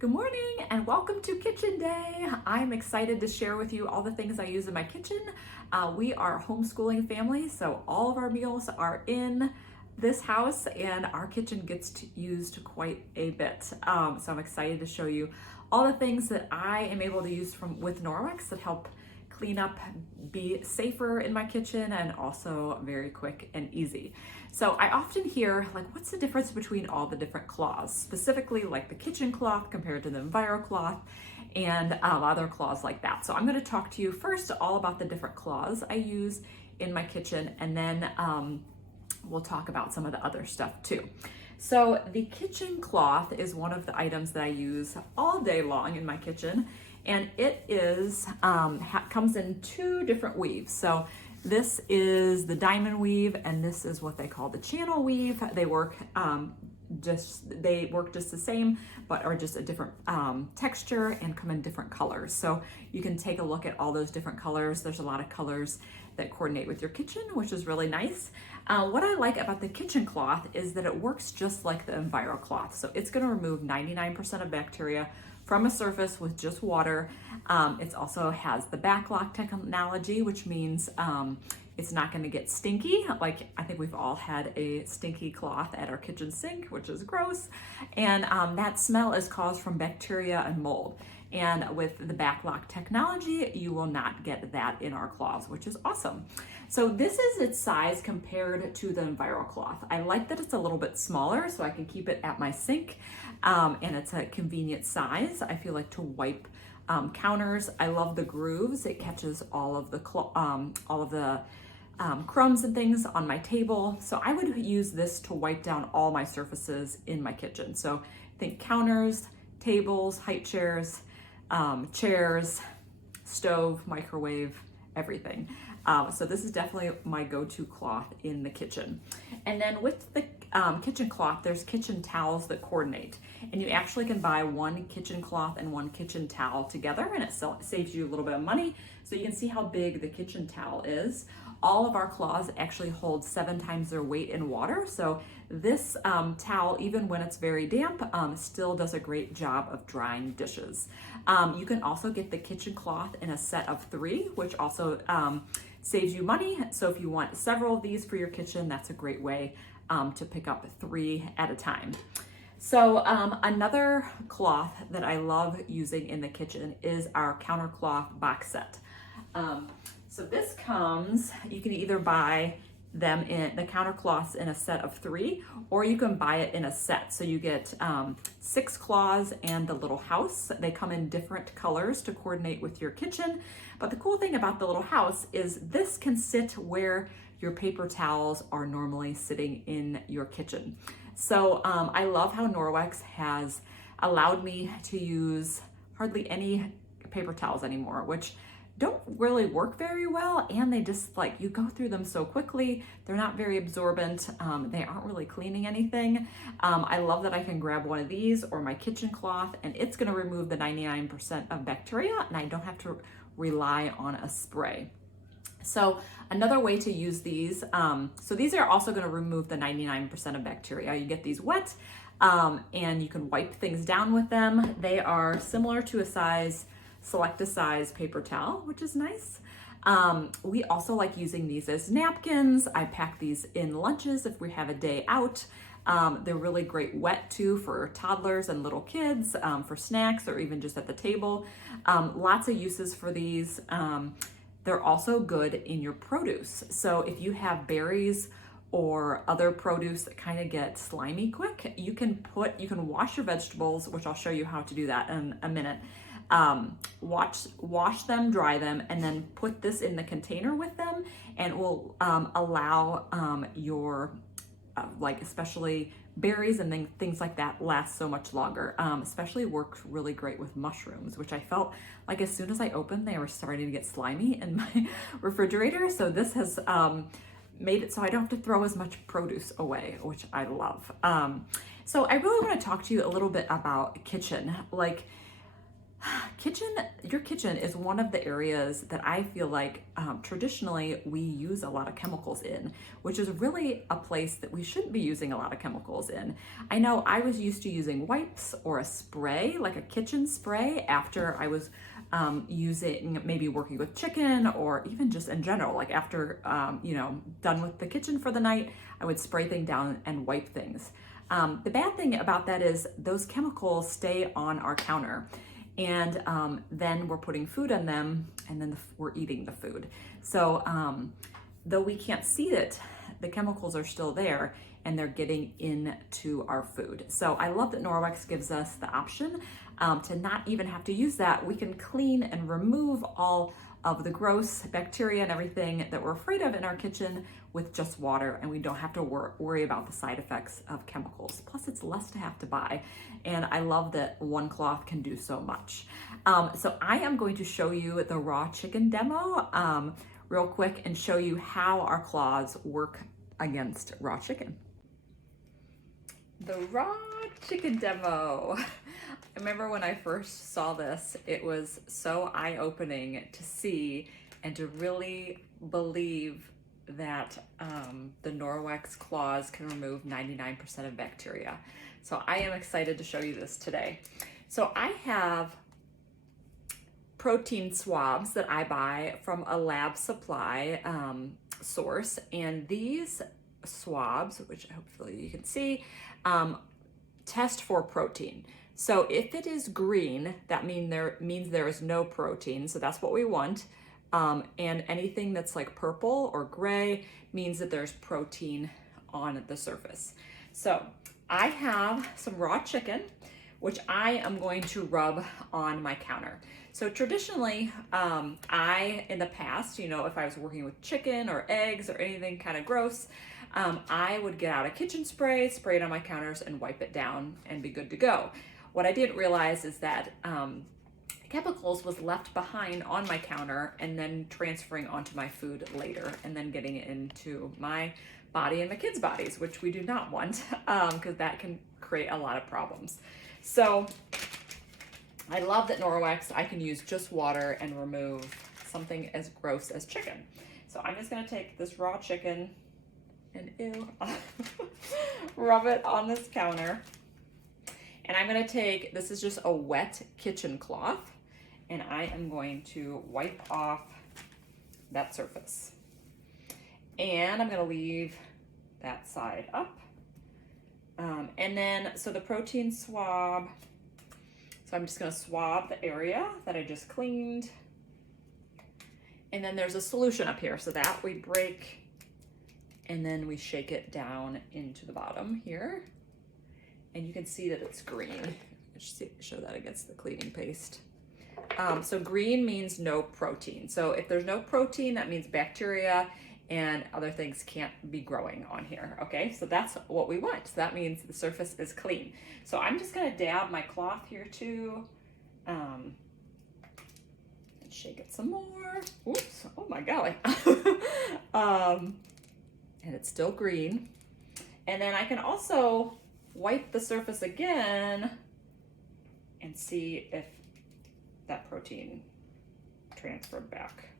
Good morning and welcome to Kitchen Day. I'm excited to share with you all the things I use in my kitchen. We are a homeschooling family, so all of our meals are in this house and our kitchen gets used quite a bit. So I'm excited to show you all the things that I am able to use with Norwex that help clean up, be safer in my kitchen, and also very quick and easy. So I often hear, like, what's the difference between all the different cloths, specifically like the kitchen cloth compared to the EnviroCloth and other cloths like that. So I'm going to talk to you first all about the different cloths I use in my kitchen, and then we'll talk about some of the other stuff too. So the kitchen cloth is one of the items that I use all day long in my kitchen, and it is comes in two different weaves. So this is the diamond weave, and this is what they call the channel weave. They work just the same, but are just a different texture and come in different colors. So you can take a look at all those different colors. There's a lot of colors that coordinate with your kitchen, which is really nice. What I like about the kitchen cloth is that it works just like the EnviroCloth. So it's going to remove 99% of bacteria from a surface with just water. It also has the backlock technology, which means it's not going to get stinky. Like, I think we've all had a stinky cloth at our kitchen sink, which is gross. And that smell is caused from bacteria and mold. And with the backlock technology, you will not get that in our cloths, which is awesome. So this is its size compared to the EnviroCloth. I like that it's a little bit smaller so I can keep it at my sink, and it's a convenient size. I feel like to wipe counters. I love the grooves. It catches all of the crumbs and things on my table. So I would use this to wipe down all my surfaces in my kitchen. So think counters, tables, height chairs, chairs, stove, microwave, everything. So this is definitely my go-to cloth in the kitchen. And then with the kitchen cloth, there's kitchen towels that coordinate. And you actually can buy one kitchen cloth and one kitchen towel together, and it saves you a little bit of money. So you can see how big the kitchen towel is. All of our cloths actually hold 7 times their weight in water. So this towel, even when it's very damp, still does a great job of drying dishes. You can also get the kitchen cloth in a set of 3, which also saves you money. So if you want several of these for your kitchen, that's a great way to pick up 3 at a time. So another cloth that I love using in the kitchen is our counter cloth box set. So this comes, you can either buy them in the counter cloths in a set of 3, or you can buy it in a set. So you get 6 cloths and the little house. They come in different colors to coordinate with your kitchen. But the cool thing about the little house is this can sit where your paper towels are normally sitting in your kitchen. So I love how Norwex has allowed me to use hardly any paper towels anymore, which don't really work very well, and they just, like, you go through them so quickly. They're not very absorbent. They aren't really cleaning anything. I love that I can grab one of these or my kitchen cloth, and it's going to remove the 99% of bacteria, and I don't have to rely on a spray. So another way to use these, so these are also going to remove the 99% of bacteria. You get these wet, and you can wipe things down with them. They are similar to select a size paper towel, which is nice. We also like using these as napkins. I pack these in lunches if we have a day out. They're really great wet too for toddlers and little kids, for snacks or even just at the table. Lots of uses for these. They're also good in your produce. So if you have berries or other produce that kind of get slimy quick, you can wash your vegetables, which I'll show you how to do that in a minute. Wash them, dry them, and then put this in the container with them, and it will allow your like especially berries and things like that last so much longer. Especially works really great with mushrooms, which I felt like as soon as I opened, they were starting to get slimy in my refrigerator. So this has made it so I don't have to throw as much produce away, which I love. So I really want to talk to you a little bit about kitchen. Like, Your kitchen is one of the areas that I feel like traditionally we use a lot of chemicals in, which is really a place that we shouldn't be using a lot of chemicals in. I know I was used to using wipes or a spray, like a kitchen spray, after I was using, maybe working with chicken, or even just in general, like after, done with the kitchen for the night, I would spray things down and wipe things. The bad thing about that is those chemicals stay on our counter. And then we're putting food on them, and then we're eating the food. So though we can't see it, the chemicals are still there, and they're getting into our food. So I love that Norwex gives us the option to not even have to use that. We can clean and remove all of the gross bacteria and everything that we're afraid of in our kitchen with just water, and we don't have to worry about the side effects of chemicals. Plus, it's less to have to buy, and I love that one cloth can do so much. So I am going to show you the raw chicken demo real quick and show you how our claws work against raw chicken. The raw chicken demo. I remember when I first saw this, it was so eye-opening to see and to really believe that the Norwex claws can remove 99% of bacteria. So I am excited to show you this today. So I have protein swabs that I buy from a lab supply source, and these swabs, which hopefully you can see, test for protein. So if it is green, that means there is no protein, so that's what we want. And anything that's like purple or gray means that there's protein on the surface. So I have some raw chicken, which I am going to rub on my counter. So traditionally, in the past, if I was working with chicken or eggs or anything kind of gross, I would get out a kitchen spray, spray it on my counters, and wipe it down and be good to go. What I didn't realize is that chemicals was left behind on my counter and then transferring onto my food later, and then getting it into my body and my kids' bodies, which we do not want, because that can create a lot of problems. So I love that Norwex, I can use just water and remove something as gross as chicken. So I'm just gonna take this raw chicken and rub it on this counter. And I'm gonna take, this is just a wet kitchen cloth, and I am going to wipe off that surface. And I'm gonna leave that side up. And then, so the protein swab, so I'm just gonna swab the area that I just cleaned. And then there's a solution up here, so that we break, and then we shake it down into the bottom here. And you can see that it's green. Just show that against the cleaning paste. So green means no protein. So if there's no protein, that means bacteria and other things can't be growing on here, okay? So that's what we want. So that means the surface is clean. So I'm just gonna dab my cloth here too. And shake it some more. Oops, oh my golly. And it's still green. And then I can also wipe the surface again and see if that protein transferred back.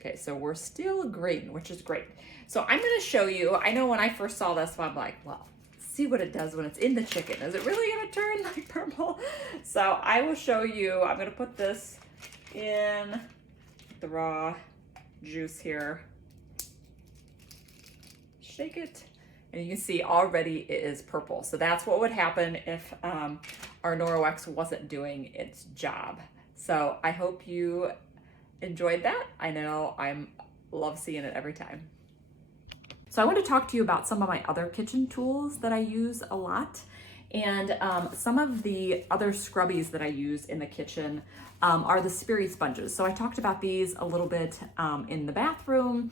Okay, so we're still green, which is great. So I'm gonna show you, I know when I first saw this, I'm like, well, see what it does when it's in the chicken. Is it really gonna turn like purple? So I will show you, I'm gonna put this in the raw juice here. Shake it, and you can see already it is purple. So that's what would happen if our Norwex wasn't doing its job. So I hope you enjoyed that. I know I love seeing it every time. So I want to talk to you about some of my other kitchen tools that I use a lot, and some of the other scrubbies that I use in the kitchen are the Sperry sponges. So I talked about these a little bit in the bathroom,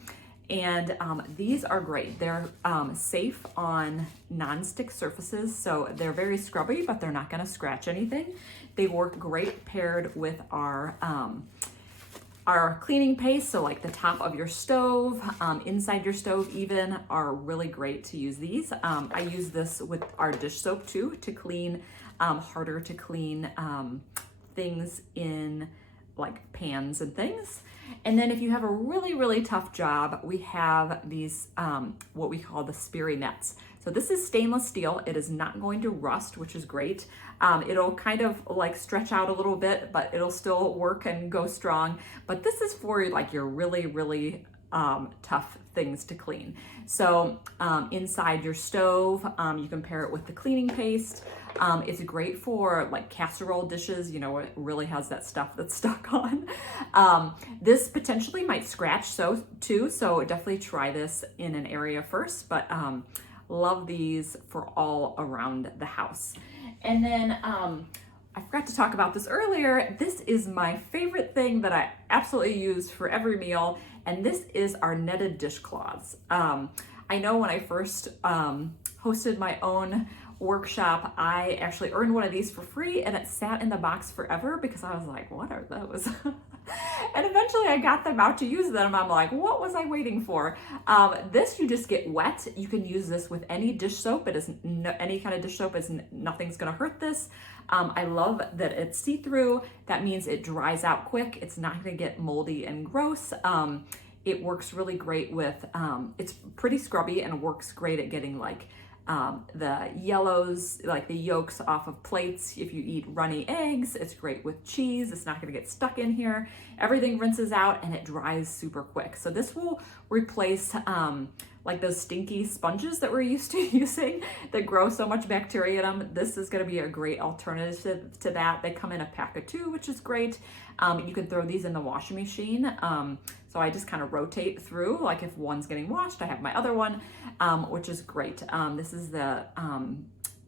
and these are great. They're safe on non-stick surfaces, so they're very scrubby, but they're not going to scratch anything. They work great paired with our cleaning paste, so like the top of your stove, inside your stove even, are really great to use these. I use this with our dish soap too, to clean harder to clean things in like pans and things. And then if you have a really, really tough job, we have these, what we call the Sperry nets. So this is stainless steel. It is not going to rust, which is great. It'll kind of like stretch out a little bit, but it'll still work and go strong. But this is for like your really, really tough things to clean. So inside your stove, you can pair it with the cleaning paste. It's great for like casserole dishes, you know, it really has that stuff that's stuck on. This potentially might scratch too, so definitely try this in an area first, but love these for all around the house. And then I forgot to talk about this earlier. This is my favorite thing that I absolutely use for every meal, and this is our netted dishcloths. I know when I first hosted my own workshop, I actually earned one of these for free, and it sat in the box forever because I was like, what are those? And eventually I got them out to use them. I'm like, what was I waiting for? This, you just get wet. You can use this with any dish soap. It is any kind of dish soap. Nothing's gonna hurt this. I love that it's see-through. That means it dries out quick. It's not gonna get moldy and gross. It works really great with, it's pretty scrubby and works great at getting like the yellows, like the yolks off of plates. If you eat runny eggs, it's great with cheese. It's not gonna get stuck in here. Everything rinses out and it dries super quick. So this will replace like those stinky sponges that we're used to using that grow so much bacteria in them. This is gonna be a great alternative to that. They come in a pack of 2, which is great. You can throw these in the washing machine. So I just kind of rotate through, like if one's getting washed, I have my other one, which is great. This is the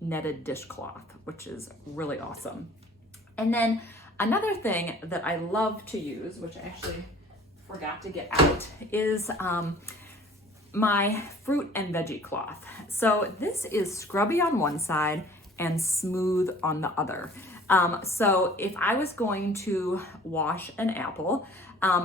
netted dishcloth, which is really awesome. And then another thing that I love to use, which I actually forgot to get out, is my fruit and veggie cloth. So this is scrubby on one side and smooth on the other. So if I was going to wash an apple,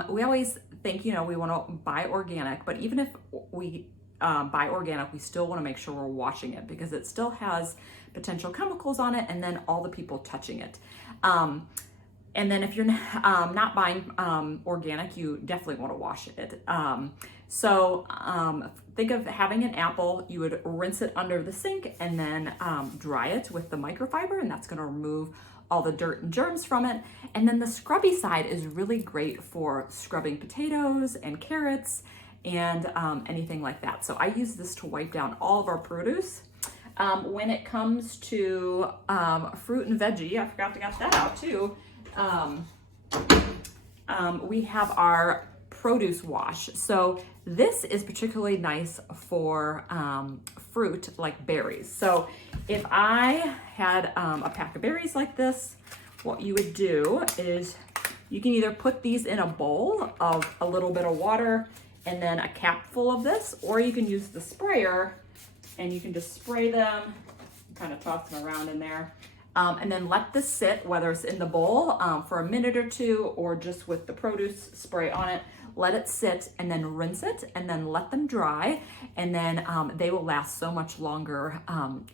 we always think, you know, we want to buy organic, but even if we buy organic, we still want to make sure we're washing it because it still has potential chemicals on it and then all the people touching it. And then if you're not buying organic, you definitely want to wash it. So think of having an apple, you would rinse it under the sink and then dry it with the microfiber, and that's going to remove all the dirt and germs from it. And then the scrubby side is really great for scrubbing potatoes and carrots and anything like that. So I use this to wipe down all of our produce. When it comes to fruit and veggie, I forgot to get that out too. We have our produce wash. So this is particularly nice for fruit like berries. So if I had a pack of berries like this, what you would do is you can either put these in a bowl of a little bit of water and then a cap full of this, or you can use the sprayer and you can just spray them, kind of toss them around in there. And then let this sit, whether it's in the bowl for a minute or 2 or just with the produce spray on it. Let it sit and then rinse it and then let them dry. And then they will last so much longer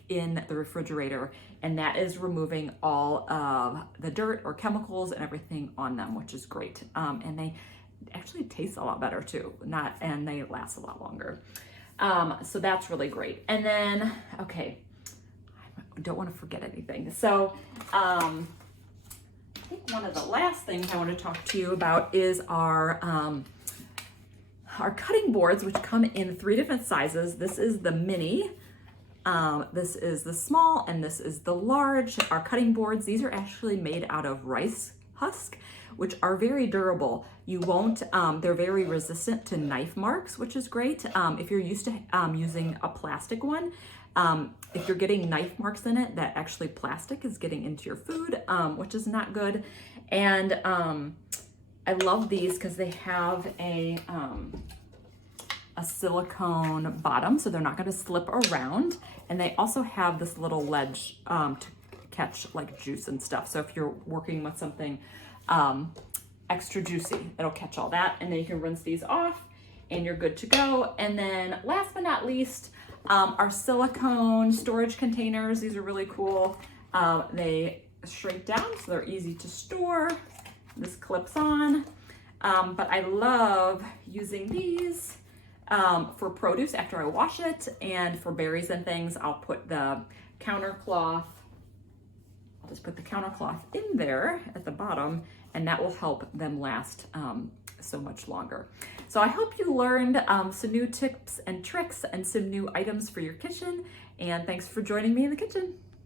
in the refrigerator. And that is removing all of the dirt or chemicals and everything on them, which is great. And they actually taste a lot better too, and they last a lot longer. So that's really great. And then, okay, I don't want to forget anything. So I think one of the last things I want to talk to you about is our cutting boards, which come in 3 different sizes. This is the mini, this is the small, and this is the large. Our cutting boards, these are actually made out of rice husk, which are very durable. You won't, they're very resistant to knife marks, which is great. If you're used to using a plastic one, if you're getting knife marks in it, that actually plastic is getting into your food, which is not good. And I love these because they have a silicone bottom, so they're not going to slip around. And they also have this little ledge to catch like juice and stuff. So if you're working with something extra juicy, it'll catch all that. And then you can rinse these off and you're good to go. And then last but not least, our silicone storage containers. These are really cool. They shrink down so they're easy to store. This clips on. But I love using these for produce after I wash it, and for berries and things, I'll put the counter cloth. I'll just put the counter cloth in there at the bottom, and that will help them last so much longer. So I hope you learned some new tips and tricks and some new items for your kitchen, and thanks for joining me in the kitchen.